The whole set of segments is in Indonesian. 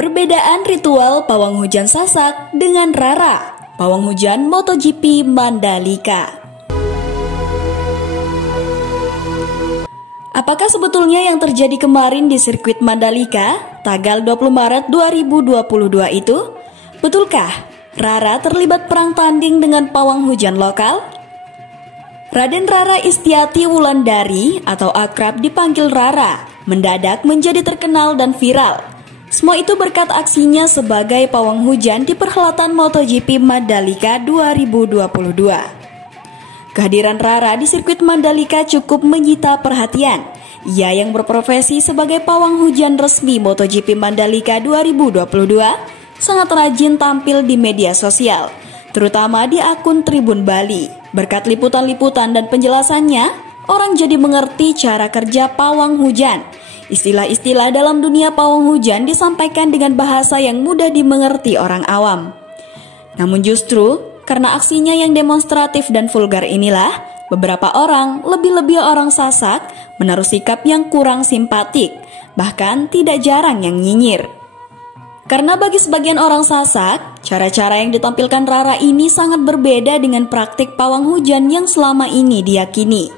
Perbedaan ritual pawang hujan Sasak dengan Rara, pawang hujan MotoGP Mandalika. Apakah sebetulnya yang terjadi kemarin di sirkuit Mandalika tanggal 20 Maret 2022 itu? Betulkah Rara terlibat perang tanding dengan pawang hujan lokal? Raden Rara Istiati Wulandari atau akrab dipanggil Rara mendadak menjadi terkenal dan viral. Semua itu berkat aksinya sebagai pawang hujan di perhelatan MotoGP Mandalika 2022. Kehadiran Rara di sirkuit Mandalika cukup menyita perhatian. Ia yang berprofesi sebagai pawang hujan resmi MotoGP Mandalika 2022 sangat rajin tampil di media sosial, terutama di akun Tribun Bali. Berkat liputan-liputan dan penjelasannya, orang jadi mengerti cara kerja pawang hujan. Istilah-istilah dalam dunia pawang hujan disampaikan dengan bahasa yang mudah dimengerti orang awam. Namun justru karena aksinya yang demonstratif dan vulgar inilah, beberapa orang, lebih-lebih orang Sasak, menaruh sikap yang kurang simpatik, bahkan tidak jarang yang nyinyir. Karena bagi sebagian orang Sasak, cara-cara yang ditampilkan Rara ini sangat berbeda dengan praktik pawang hujan yang selama ini diyakini.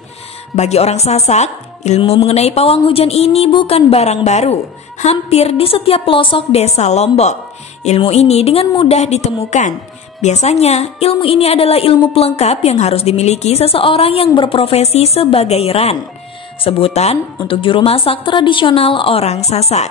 Bagi orang Sasak, ilmu mengenai pawang hujan ini bukan barang baru. Hampir di setiap pelosok desa Lombok, ilmu ini dengan mudah ditemukan. Biasanya, ilmu ini adalah ilmu pelengkap yang harus dimiliki seseorang yang berprofesi sebagai ran, sebutan untuk juru masak tradisional orang Sasak.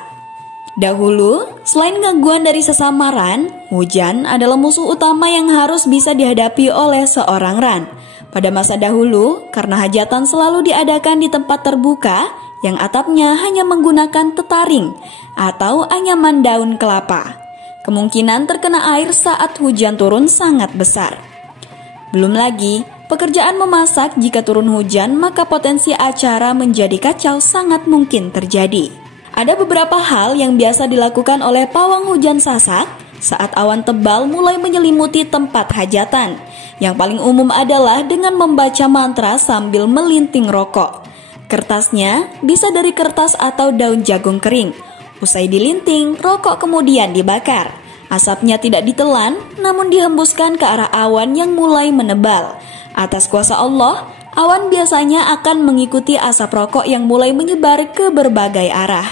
Dahulu, selain gangguan dari sesama ran, hujan adalah musuh utama yang harus bisa dihadapi oleh seorang ran. Pada masa dahulu, karena hajatan selalu diadakan di tempat terbuka yang atapnya hanya menggunakan tetaring atau anyaman daun kelapa, kemungkinan terkena air saat hujan turun sangat besar. Belum lagi, pekerjaan memasak jika turun hujan maka potensi acara menjadi kacau sangat mungkin terjadi. Ada beberapa hal yang biasa dilakukan oleh pawang hujan Sasak saat awan tebal mulai menyelimuti tempat hajatan. Yang paling umum adalah dengan membaca mantra sambil melinting rokok. Kertasnya bisa dari kertas atau daun jagung kering. Usai dilinting, rokok kemudian dibakar. Asapnya tidak ditelan, namun dihembuskan ke arah awan yang mulai menebal. Atas kuasa Allah, awan biasanya akan mengikuti asap rokok yang mulai menyebar ke berbagai arah.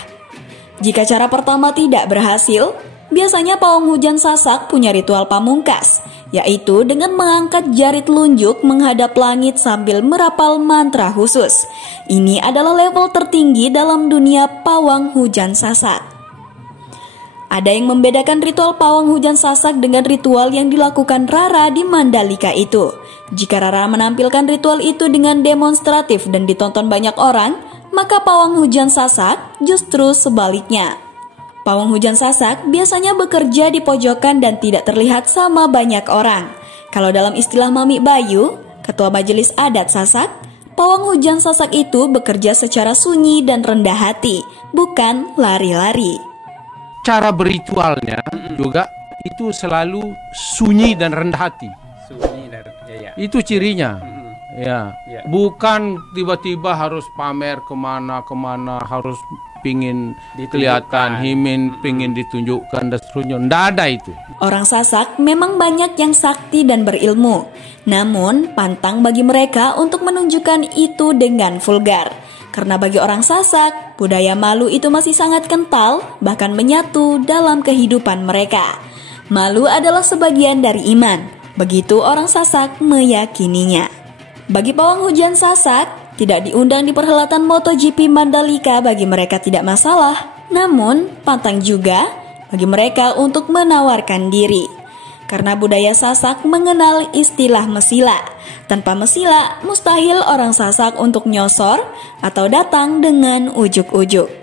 Jika cara pertama tidak berhasil, biasanya pawang hujan Sasak punya ritual pamungkas, yaitu dengan mengangkat jari telunjuk menghadap langit sambil merapal mantra khusus. Ini adalah level tertinggi dalam dunia pawang hujan Sasak. Ada yang membedakan ritual pawang hujan Sasak dengan ritual yang dilakukan Rara di Mandalika itu. Jika Rara menampilkan ritual itu dengan demonstratif dan ditonton banyak orang, maka pawang hujan Sasak justru sebaliknya. Pawang hujan Sasak biasanya bekerja di pojokan dan tidak terlihat sama banyak orang. Kalau dalam istilah Mami Bayu, ketua majelis adat Sasak, pawang hujan Sasak itu bekerja secara sunyi dan rendah hati, bukan lari-lari. Cara berritualnya juga itu selalu sunyi dan rendah hati. Itu cirinya. Ya, bukan tiba-tiba harus pamer kemana-kemana, harus pingin kelihatan, pingin ditunjukkan dan seterusnya. Nggak ada itu. Orang Sasak memang banyak yang sakti dan berilmu, namun pantang bagi mereka untuk menunjukkan itu dengan vulgar. Karena bagi orang Sasak, budaya malu itu masih sangat kental, bahkan menyatu dalam kehidupan mereka. Malu adalah sebagian dari iman, begitu orang Sasak meyakininya. Bagi pawang hujan Sasak, tidak diundang di perhelatan MotoGP Mandalika bagi mereka tidak masalah. Namun, pantang juga bagi mereka untuk menawarkan diri. Karena budaya Sasak mengenal istilah mesila. Tanpa mesila, mustahil orang Sasak untuk nyosor atau datang dengan ujuk-ujuk.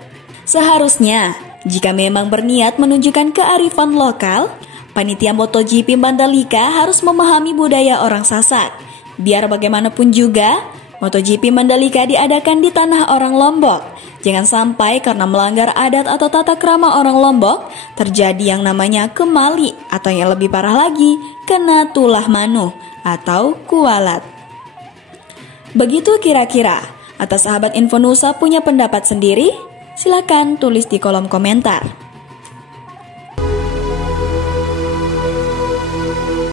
Seharusnya, jika memang berniat menunjukkan kearifan lokal, panitia MotoGP Mandalika harus memahami budaya orang Sasak. Biar bagaimanapun juga, MotoGP Mandalika diadakan di tanah orang Lombok. Jangan sampai karena melanggar adat atau tata krama orang Lombok, terjadi yang namanya kemali atau yang lebih parah lagi, kena tulah manuh atau kualat. Begitu kira-kira. Atas sahabat Infonusa punya pendapat sendiri? Silakan tulis di kolom komentar.